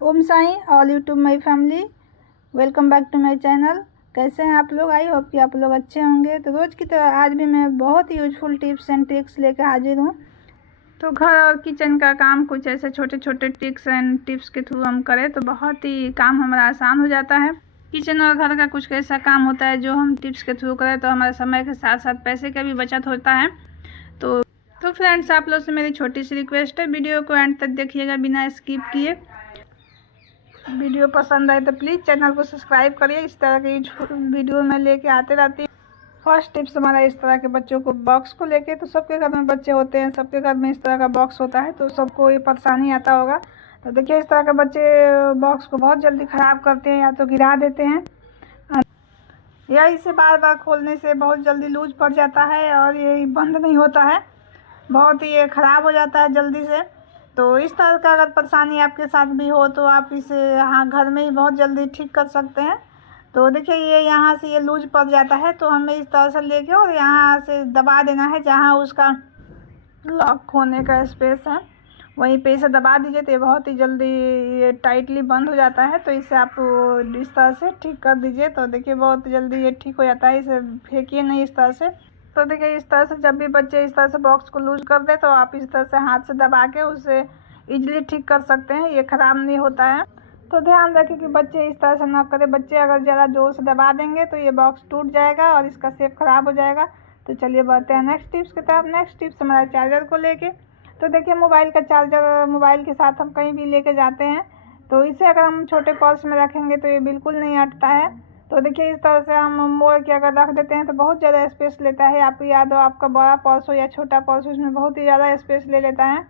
Om Sai all YouTube my family, welcome back to my channel. कैसे हैं आप लोग? आई होप कि आप लोग अच्छे होंगे। तो रोज़ की तरह आज भी मैं बहुत यूजफुल टिप्स एंड ट्रिक्स लेकर हाजिर हूँ। तो घर और किचन का काम कुछ ऐसे छोटे छोटे ट्रिक्स एंड टिप्स के थ्रू हम करें तो बहुत ही काम हमारा आसान हो जाता है। किचन और घर का कुछ ऐसा काम होता है जो हम टिप्स के थ्रू करें तो हमारे समय के साथ साथ पैसे का भी बचत होता है। तो फ्रेंड्स, आप लोग से मेरी छोटी सी रिक्वेस्ट है, वीडियो को एंड तक देखिएगा बिना स्किप किए। वीडियो पसंद आए तो प्लीज़ चैनल को सब्सक्राइब करिए। इस तरह के वीडियो मैं लेके आते रहती हूँ। फर्स्ट टिप्स हमारा इस तरह के बच्चों को बॉक्स को लेके, तो सबके घर में बच्चे होते हैं, सबके घर में इस तरह का बॉक्स होता है, तो सबको ये परेशानी आता होगा। तो देखिए, इस तरह के बच्चे बॉक्स को बहुत जल्दी ख़राब करते हैं, या तो गिरा देते हैं, या इसे बार बार खोलने से बहुत जल्दी लूज पड़ जाता है और ये बंद नहीं होता है, बहुत ही ये ख़राब हो जाता है जल्दी से। तो इस तरह का अगर परेशानी आपके साथ भी हो तो आप इसे घर में ही बहुत जल्दी ठीक कर सकते हैं। तो देखिए, ये यहाँ से ये लूज पड़ जाता है, तो हमें इस तरह से लेके और यहाँ से दबा देना है जहाँ उसका लॉक होने का स्पेस है, वहीं पे इसे दबा दीजिए तो ये बहुत ही जल्दी ये टाइटली बंद हो जाता है। तो इसे आप इस तरह से ठीक कर दीजिए, तो देखिए बहुत जल्दी ये ठीक हो जाता है। इसे फेंकिए नहीं इस तरह से। तो देखिए, इस तरह से जब भी बच्चे इस तरह से बॉक्स को लूज कर दे तो आप इस तरह से हाथ से दबा के उसे इजीली ठीक कर सकते हैं, ये ख़राब नहीं होता है। तो ध्यान रखें कि बच्चे इस तरह से ना करें। बच्चे अगर ज़्यादा ज़ोर से दबा देंगे तो ये बॉक्स टूट जाएगा और इसका शेप ख़राब हो जाएगा। तो चलिए बढ़ते हैं नेक्स्ट टिप्स की तरफ। नेक्स्ट टिप्स हमारा चार्जर को लेके। तो देखिए, मोबाइल का चार्जर मोबाइल के साथ हम कहीं भी लेके जाते हैं, तो इसे अगर हम छोटे पर्स में रखेंगे तो ये बिल्कुल नहीं अटता है। तो देखिए, इस तरह से हम मोड़ के अगर रख देते हैं तो बहुत ज़्यादा स्पेस लेता है। आपको याद हो, आपका बड़ा पर्स हो या छोटा पर्स हो, इसमें बहुत ही ज़्यादा स्पेस ले लेता है।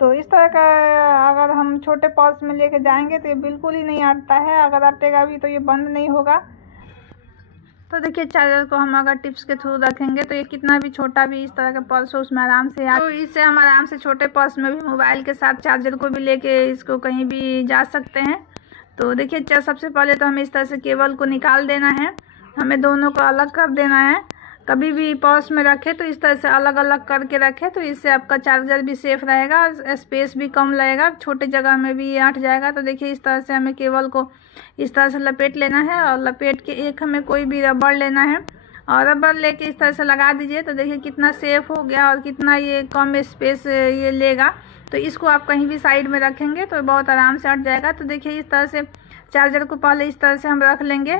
तो इस तरह का अगर हम छोटे पर्स में लेके जाएंगे तो ये बिल्कुल ही नहीं अटता है। अगर अटेगा भी तो ये बंद नहीं होगा। तो देखिए, चार्जर को हम अगर टिप्स के थ्रू रखेंगे तो ये कितना भी छोटा भी इस तरह का पर्स हो उसमें आराम से तो इससे हम आराम से छोटे पर्स में भी मोबाइल के साथ चार्जर को भी लेके इसको कहीं भी जा सकते हैं। तो देखिए, सबसे पहले तो हमें इस तरह से केबल को निकाल देना है, हमें दोनों को अलग कर देना है। कभी भी पर्स में रखें तो इस तरह से अलग अलग करके रखें, तो इससे आपका चार्जर भी सेफ रहेगा, स्पेस भी कम लगेगा, छोटे जगह में भी अट जाएगा। तो देखिए, इस तरह से हमें केबल को इस तरह से लपेट लेना है और लपेट के एक हमें कोई भी रबड़ लेना है और रबड़ लेके इस तरह से लगा दीजिए। तो देखिए कितना सेफ हो गया और कितना ये कम स्पेस ये लेगा। तो इसको आप कहीं भी साइड में रखेंगे तो बहुत आराम से हट जाएगा। तो देखिए, इस तरह से चार्जर को पहले इस तरह से हम रख लेंगे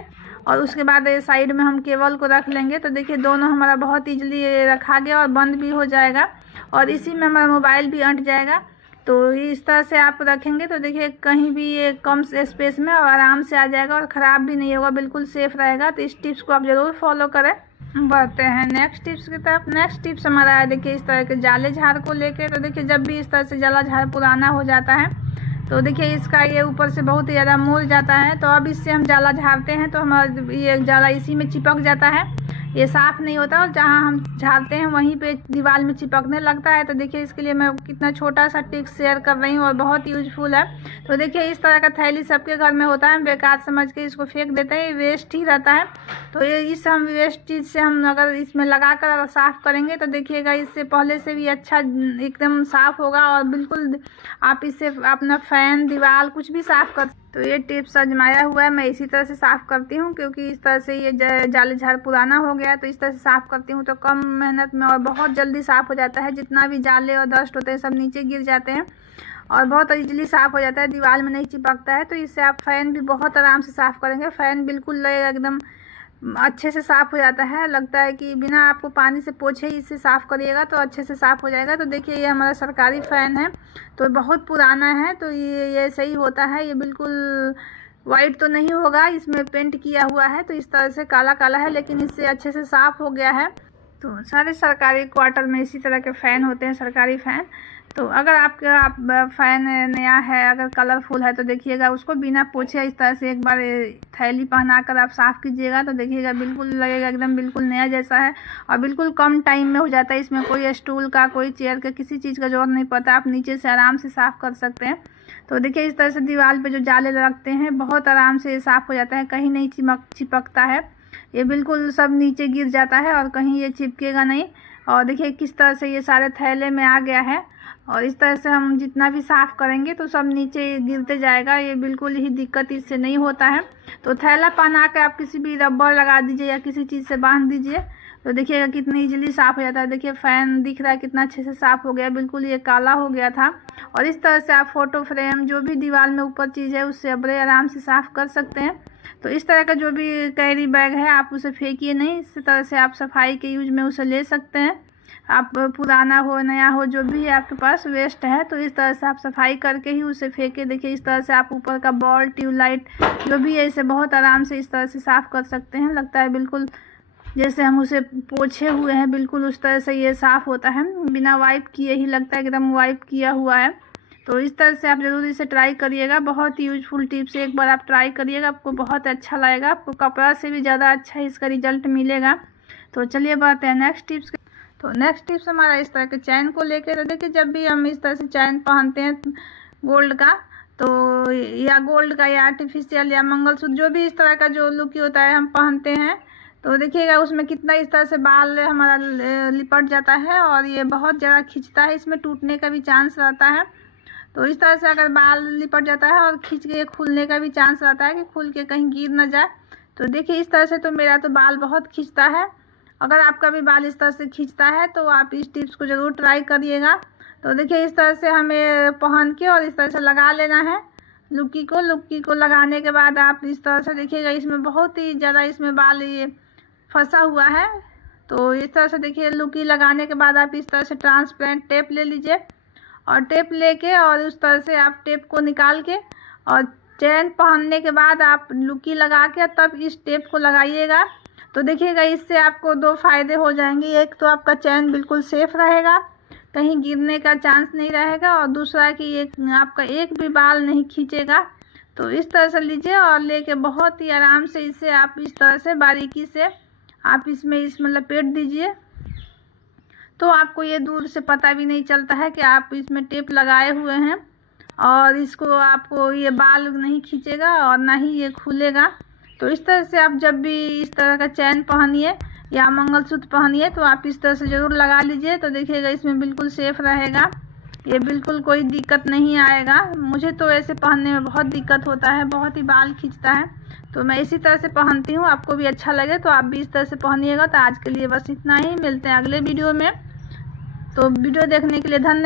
और उसके बाद साइड में हम केबल को रख लेंगे। तो देखिए, दोनों हमारा बहुत ईजिली रखा गया और बंद भी हो जाएगा और इसी में हमारा मोबाइल भी अट जाएगा। तो इस तरह से आप रखेंगे तो देखिए कहीं भी ये कम स्पेस में और आराम से आ जाएगा और ख़राब भी नहीं होगा, बिल्कुल सेफ रहेगा। तो इस टिप्स को आप ज़रूर फॉलो करें। बढ़ते हैं नेक्स्ट टिप्स की तरफ। नेक्स्ट टिप्स हमारा है, देखिए इस तरह के जाले झाड़ को लेके। तो देखिए, जब भी इस तरह से जाला झाड़ पुराना हो जाता है तो देखिए इसका ये ऊपर से बहुत ही ज़्यादा मुड़ जाता है। तो अब इससे हम जाला झाड़ते हैं तो हमारा ये जाला इसी में चिपक जाता है, ये साफ़ नहीं होता और जहाँ हम झाड़ते हैं वहीं पे दीवार में चिपकने लगता है। तो देखिए, इसके लिए मैं कितना छोटा सा टिप्स शेयर कर रही हूँ और बहुत यूजफुल है। तो देखिए, इस तरह का थैली सबके घर में होता है, बेकार समझ के इसको फेंक देते हैं, ये वेस्ट ही रहता है। तो ये इस हम वेस्ट चीज़ से हम अगर इसमें लगा कर अगर साफ़ करेंगे तो देखिएगा इससे पहले से भी अच्छा एकदम साफ़ होगा और बिल्कुल आप इससे अपना फ़ैन, दीवार कुछ भी साफ़ कर। तो ये टिप्स आजमाया हुआ है, मैं इसी तरह से साफ़ करती हूँ, क्योंकि इस तरह से ये जाले झाड़ पुराना हो गया है तो इस तरह से साफ़ करती हूँ तो कम मेहनत में और बहुत जल्दी साफ़ हो जाता है। जितना भी जाले और डस्ट होते हैं सब नीचे गिर जाते हैं और बहुत ईजिली साफ़ हो जाता है, दीवार में नहीं चिपकता है। तो इससे आप फ़ैन भी बहुत आराम से साफ़ करेंगे, फ़ैन बिल्कुल लगेगा एकदम अच्छे से साफ़ हो जाता है। लगता है कि बिना आपको पानी से पोछे ही इसे साफ़ करिएगा तो अच्छे से साफ़ हो जाएगा। तो देखिए, ये हमारा सरकारी फ़ैन है, तो बहुत पुराना है, तो ये सही होता है। ये बिल्कुल वाइट तो नहीं होगा, इसमें पेंट किया हुआ है तो इस तरह से काला काला है, लेकिन इससे अच्छे से साफ़ हो गया है। तो सारे सरकारी क्वार्टर में इसी तरह के फ़ैन होते हैं, सरकारी फ़ैन। तो अगर आपका फ़ैन नया है, अगर कलरफुल है, तो देखिएगा उसको बिना पोछे इस तरह से एक बार थैली पहना कर आप साफ़ कीजिएगा तो देखिएगा बिल्कुल लगेगा एकदम बिल्कुल नया जैसा है और बिल्कुल कम टाइम में हो जाता है। इसमें कोई स्टूल का, कोई चेयर का, किसी चीज़ का ज़रूरत नहीं पड़ता, आप नीचे से आराम से साफ़ कर सकते हैं। तो देखिए, इस तरह से दीवार पे जो जाले रखते हैं बहुत आराम से साफ़ हो जाता है, कहीं नहीं चिपकता है, ये बिल्कुल सब नीचे गिर जाता है और कहीं ये चिपकेगा नहीं। और देखिए किस तरह से ये सारे थैले में आ गया है और इस तरह से हम जितना भी साफ़ करेंगे तो सब नीचे गिरते जाएगा। ये बिल्कुल ही दिक्कत इससे नहीं होता है। तो थैला पहना के आप किसी भी रबर लगा दीजिए या किसी चीज़ से बांध दीजिए तो देखिएगा कितनी इजीली साफ़ हो जाता है। देखिए फ़ैन दिख रहा है कितना अच्छे से साफ़ हो गया, बिल्कुल ये काला हो गया था। और इस तरह से आप फ़ोटो फ्रेम जो भी दीवार में ऊपर चीज़ है उससे बड़े आराम से साफ़ कर सकते हैं। तो इस तरह का जो भी कैरी बैग है आप उसे फेंकिए नहीं, इस तरह से आप सफाई के यूज में उसे ले सकते हैं। आप पुराना हो नया हो जो भी है आपके पास वेस्ट है तो इस तरह से आप सफाई करके ही उसे फेंके। देखिए इस तरह से आप ऊपर का बॉल ट्यूबलाइट जो भी है इसे बहुत आराम से इस तरह से साफ़ कर सकते हैं। लगता है बिल्कुल जैसे हम उसे पोछे हुए हैं, बिल्कुल उस तरह से ये साफ़ होता है, बिना वाइप किए ही लगता है एकदम वाइप किया हुआ है। तो इस तरह से आप ज़रूर इसे ट्राई करिएगा। बहुत ही यूजफुल टिप्स है, एक बार आप ट्राई करिएगा, आपको बहुत अच्छा लगेगा। आपको कपड़ा से भी ज़्यादा अच्छा इसका रिजल्ट मिलेगा। तो चलिए बढ़ते हैं नेक्स्ट टिप्स। तो नेक्स्ट टिप्स हमारा इस तरह के चैन को लेकर। तो देखिए जब भी हम इस तरह से चैन पहनते हैं गोल्ड का तो या गोल्ड का या आर्टिफिशियल या मंगलसूत्र जो भी इस तरह का जो लुक होता है हम पहनते हैं तो देखिएगा उसमें कितना इस तरह से बाल हमारा लिपट जाता है और ये बहुत ज़्यादा खींचता है, इसमें टूटने का भी चांस रहता है। तो इस तरह से अगर बाल लिपट जाता है और खींच के खुलने का भी चांस रहता है कि खुल के कहीं गिर ना जाए। तो देखिए इस तरह से तो मेरा तो बाल बहुत खींचता है। अगर आपका भी बाल इस तरह से खींचता है तो आप इस टिप्स को ज़रूर ट्राई करिएगा। तो देखिए इस तरह से हमें पहन के और इस तरह से लगा लेना है लुक्की को लगाने के बाद आप इस तरह से देखिएगा इसमें बहुत ही ज़्यादा इसमें बाल ये फंसा हुआ है। तो इस तरह से देखिए लुक्की लगाने के बाद आप इस तरह से ट्रांसपेरेंट टेप ले लीजिए और टेप लेके और उस तरह से आप टेप को निकाल के और चैन पहनने के बाद आप लुक्की लगा के तब इस टेप को लगाइएगा। तो देखिएगा इससे आपको दो फायदे हो जाएंगे। एक तो आपका चैन बिल्कुल सेफ रहेगा, कहीं गिरने का चांस नहीं रहेगा, और दूसरा कि आपका एक भी बाल नहीं खींचेगा। तो इस तरह से लीजिए और लेके बहुत ही आराम से इसे आप इस तरह से बारीकी से आप इसमें लपेट दीजिए। तो आपको ये दूर से पता भी नहीं चलता है कि आप इसमें टेप लगाए हुए हैं और इसको आपको ये बाल नहीं खींचेगा और ना ही ये खुलेगा। तो इस तरह से आप जब भी इस तरह का चैन पहनिए या मंगलसूत्र पहनिए तो आप इस तरह से ज़रूर लगा लीजिए। तो देखिएगा इसमें बिल्कुल सेफ रहेगा, ये बिल्कुल कोई दिक्कत नहीं आएगा। मुझे तो ऐसे पहनने में बहुत दिक्कत होता है, बहुत ही बाल खींचता है, तो मैं इसी तरह से पहनती हूँ। आपको भी अच्छा लगे तो आप भी इस तरह से पहनिएगा। तो आज के लिए बस इतना ही, मिलते हैं अगले वीडियो में। तो वीडियो देखने के लिए धन्यवाद।